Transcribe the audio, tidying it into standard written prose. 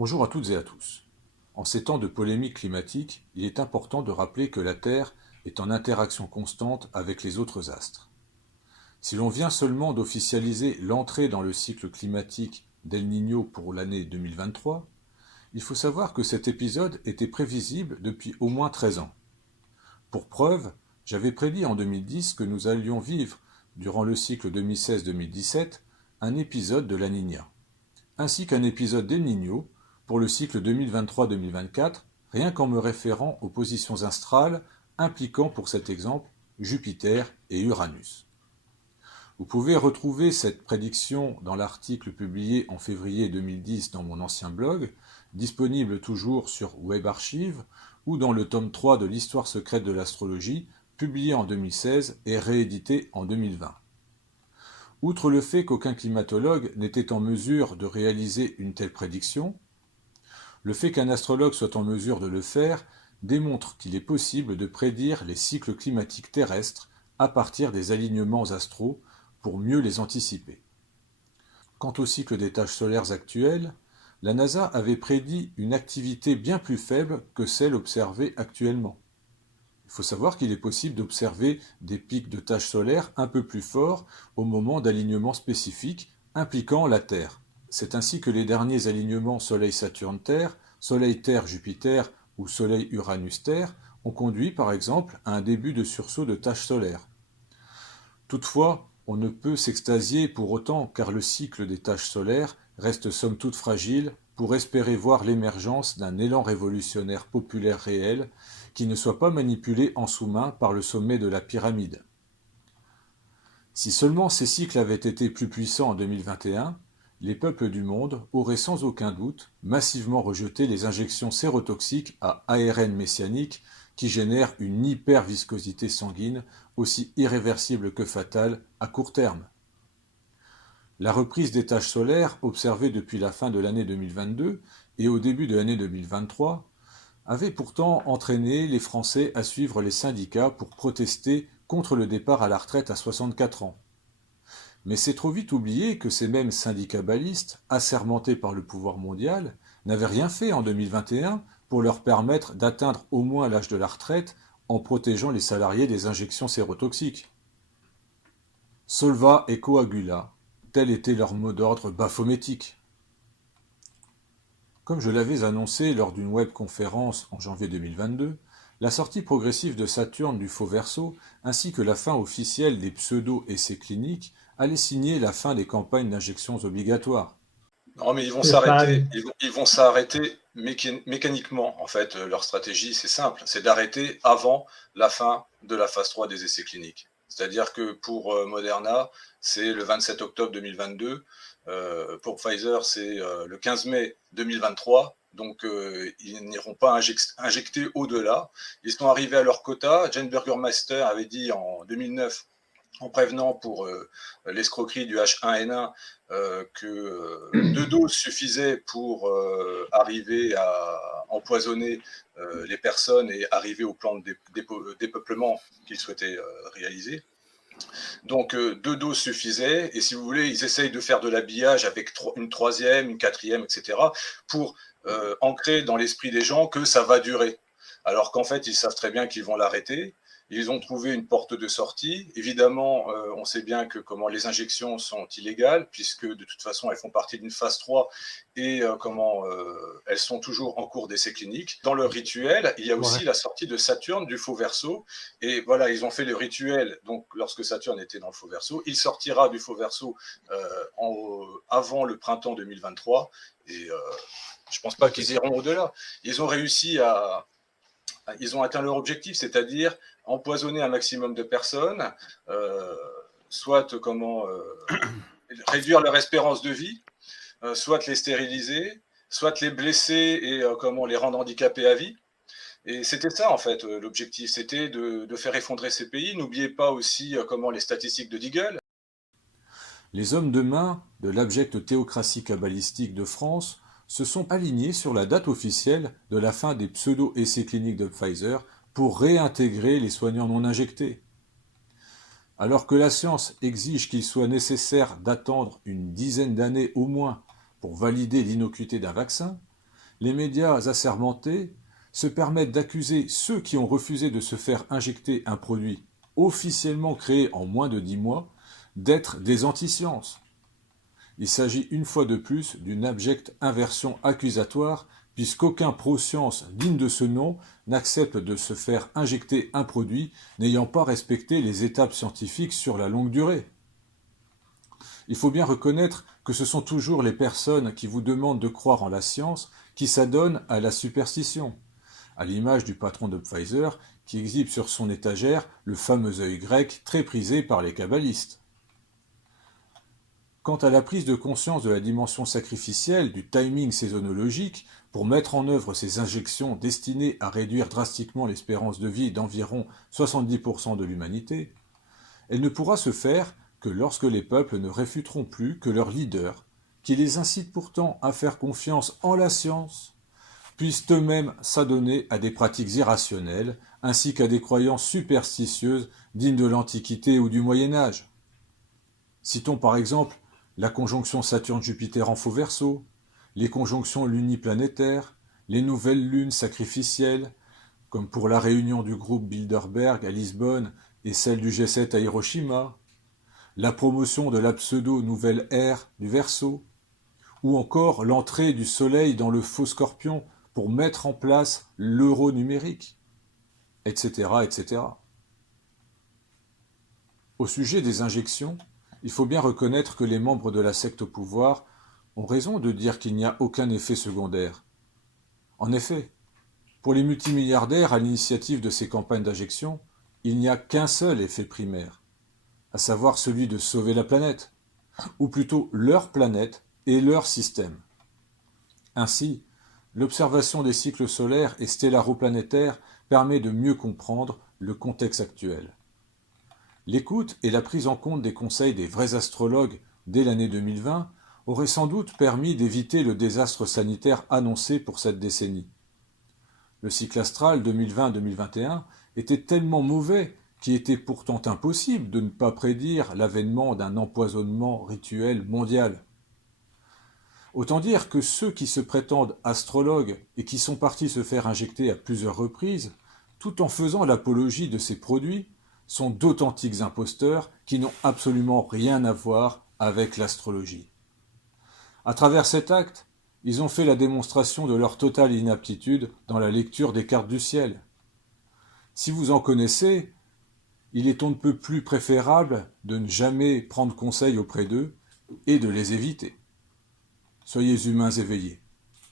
Bonjour à toutes et à tous. En ces temps de polémique climatique, il est important de rappeler que la Terre est en interaction constante avec les autres astres. Si l'on vient seulement d'officialiser l'entrée dans le cycle climatique d'El Niño pour l'année 2023, il faut savoir que cet épisode était prévisible depuis au moins 13 ans. Pour preuve, j'avais prédit en 2010 que nous allions vivre, durant le cycle 2016-2017, un épisode de la Niña, ainsi qu'un épisode d'El Niño pour le cycle 2023-2024, rien qu'en me référant aux positions astrales impliquant pour cet exemple Jupiter et Uranus. Vous pouvez retrouver cette prédiction dans l'article publié en février 2010 dans mon ancien blog, disponible toujours sur WebArchive, ou dans le tome 3 de l'Histoire secrète de l'astrologie, publié en 2016 et réédité en 2020. Outre le fait qu'aucun climatologue n'était en mesure de réaliser une telle prédiction, le fait qu'un astrologue soit en mesure de le faire démontre qu'il est possible de prédire les cycles climatiques terrestres à partir des alignements astraux pour mieux les anticiper. Quant au cycle des taches solaires actuelles, la NASA avait prédit une activité bien plus faible que celle observée actuellement. Il faut savoir qu'il est possible d'observer des pics de taches solaires un peu plus forts au moment d'alignements spécifiques impliquant la Terre. C'est ainsi que les derniers alignements Soleil-Saturne-Terre, Soleil-Terre-Jupiter ou Soleil-Uranus-Terre ont conduit par exemple à un début de sursaut de taches solaires. Toutefois, on ne peut s'extasier pour autant car le cycle des taches solaires reste somme toute fragile pour espérer voir l'émergence d'un élan révolutionnaire populaire réel qui ne soit pas manipulé en sous-main par le sommet de la pyramide. Si seulement ces cycles avaient été plus puissants en 2021, les peuples du monde auraient sans aucun doute massivement rejeté les injections sérotoxiques à ARN messianique qui génèrent une hyperviscosité sanguine aussi irréversible que fatale à court terme. La reprise des taches solaires, observée depuis la fin de l'année 2022 et au début de l'année 2023, avait pourtant entraîné les Français à suivre les syndicats pour protester contre le départ à la retraite à 64 ans. Mais c'est trop vite oublier que ces mêmes syndicalistes, assermentés par le pouvoir mondial, n'avaient rien fait en 2021 pour leur permettre d'atteindre au moins l'âge de la retraite en protégeant les salariés des injections sérotoxiques. Solva et coagula, tel était leur mot d'ordre baphométique. Comme je l'avais annoncé lors d'une webconférence en janvier 2022, la sortie progressive de Saturne du Faux Verseau ainsi que la fin officielle des pseudo-essais cliniques allaient signer la fin des campagnes d'injections obligatoires. Non, mais ils vont C'est ça. s'arrêter. Ils vont s'arrêter mécaniquement. En fait, leur stratégie, c'est simple, c'est d'arrêter avant la fin de la phase 3 des essais cliniques. C'est-à-dire que pour Moderna, c'est le 27 octobre 2022. Pour Pfizer, c'est le 15 mai 2023. Donc, ils n'iront pas injecter au-delà. Ils sont arrivés à leur quota. Jane Burgermeister avait dit en 2009, en prévenant pour l'escroquerie du H1N1 que 2 doses suffisaient pour arriver à empoisonner les personnes et arriver au plan de dépeuplement qu'ils souhaitaient réaliser. Donc 2 doses suffisaient, et si vous voulez, ils essayent de faire de l'habillage avec une troisième, une quatrième, etc., pour ancrer dans l'esprit des gens que ça va durer. Alors qu'en fait, ils savent très bien qu'ils vont l'arrêter. Ils ont trouvé une porte de sortie. Évidemment, on sait bien que comment les injections sont illégales, puisque de toute façon, elles font partie d'une phase 3 et elles sont toujours en cours d'essai clinique. Dans le rituel, il y a aussi la sortie de Saturne du Faux Verseau. Et voilà, ils ont fait le rituel. Donc, lorsque Saturne était dans le Faux Verseau, il sortira du Faux Verseau avant le printemps 2023. Et je ne pense pas qu'ils iront au-delà. Ils ont réussi ils ont atteint leur objectif, c'est-à-dire empoisonner un maximum de personnes, soit réduire leur espérance de vie, soit les stériliser, soit les blesser et les rendre handicapés à vie. Et c'était ça, en fait, l'objectif, c'était de faire effondrer ces pays. N'oubliez pas aussi les statistiques de Deagle. Les hommes de main de l'abjecte théocratie kabbalistique de France se sont alignés sur la date officielle de la fin des pseudo-essais cliniques de Pfizer pour réintégrer les soignants non injectés. Alors que la science exige qu'il soit nécessaire d'attendre une dizaine d'années au moins pour valider l'innocuité d'un vaccin, les médias assermentés se permettent d'accuser ceux qui ont refusé de se faire injecter un produit officiellement créé en moins de 10 mois d'être des anti-sciences. Il s'agit une fois de plus d'une abjecte inversion accusatoire puisqu'aucun pro-science digne de ce nom n'accepte de se faire injecter un produit n'ayant pas respecté les étapes scientifiques sur la longue durée. Il faut bien reconnaître que ce sont toujours les personnes qui vous demandent de croire en la science qui s'adonnent à la superstition, à l'image du patron de Pfizer qui exhibe sur son étagère le fameux œil grec très prisé par les kabbalistes. Quant à la prise de conscience de la dimension sacrificielle du timing saisonnologique pour mettre en œuvre ces injections destinées à réduire drastiquement l'espérance de vie d'environ 70% de l'humanité, elle ne pourra se faire que lorsque les peuples ne réfuteront plus que leurs leaders, qui les incitent pourtant à faire confiance en la science, puissent eux-mêmes s'adonner à des pratiques irrationnelles ainsi qu'à des croyances superstitieuses dignes de l'Antiquité ou du Moyen Âge. Citons par exemple la conjonction Saturne-Jupiter en faux Verseau, les conjonctions luniplanétaires, les nouvelles lunes sacrificielles, comme pour la réunion du groupe Bilderberg à Lisbonne et celle du G7 à Hiroshima, la promotion de la pseudo-nouvelle ère du Verseau, ou encore l'entrée du Soleil dans le faux Scorpion pour mettre en place l'euro numérique, etc., etc. Au sujet des injections, il faut bien reconnaître que les membres de la secte au pouvoir ont raison de dire qu'il n'y a aucun effet secondaire. En effet, pour les multimilliardaires à l'initiative de ces campagnes d'injection, il n'y a qu'un seul effet primaire, à savoir celui de sauver la planète, ou plutôt leur planète et leur système. Ainsi, l'observation des cycles solaires et stellaro-planétaires permet de mieux comprendre le contexte actuel. L'écoute et la prise en compte des conseils des vrais astrologues dès l'année 2020 auraient sans doute permis d'éviter le désastre sanitaire annoncé pour cette décennie. Le cycle astral 2020-2021 était tellement mauvais qu'il était pourtant impossible de ne pas prédire l'avènement d'un empoisonnement rituel mondial. Autant dire que ceux qui se prétendent astrologues et qui sont partis se faire injecter à plusieurs reprises, tout en faisant l'apologie de ces produits, sont d'authentiques imposteurs qui n'ont absolument rien à voir avec l'astrologie. À travers cet acte, ils ont fait la démonstration de leur totale inaptitude dans la lecture des cartes du ciel. Si vous en connaissez, il est on ne peut plus préférable de ne jamais prendre conseil auprès d'eux et de les éviter. Soyez humains éveillés.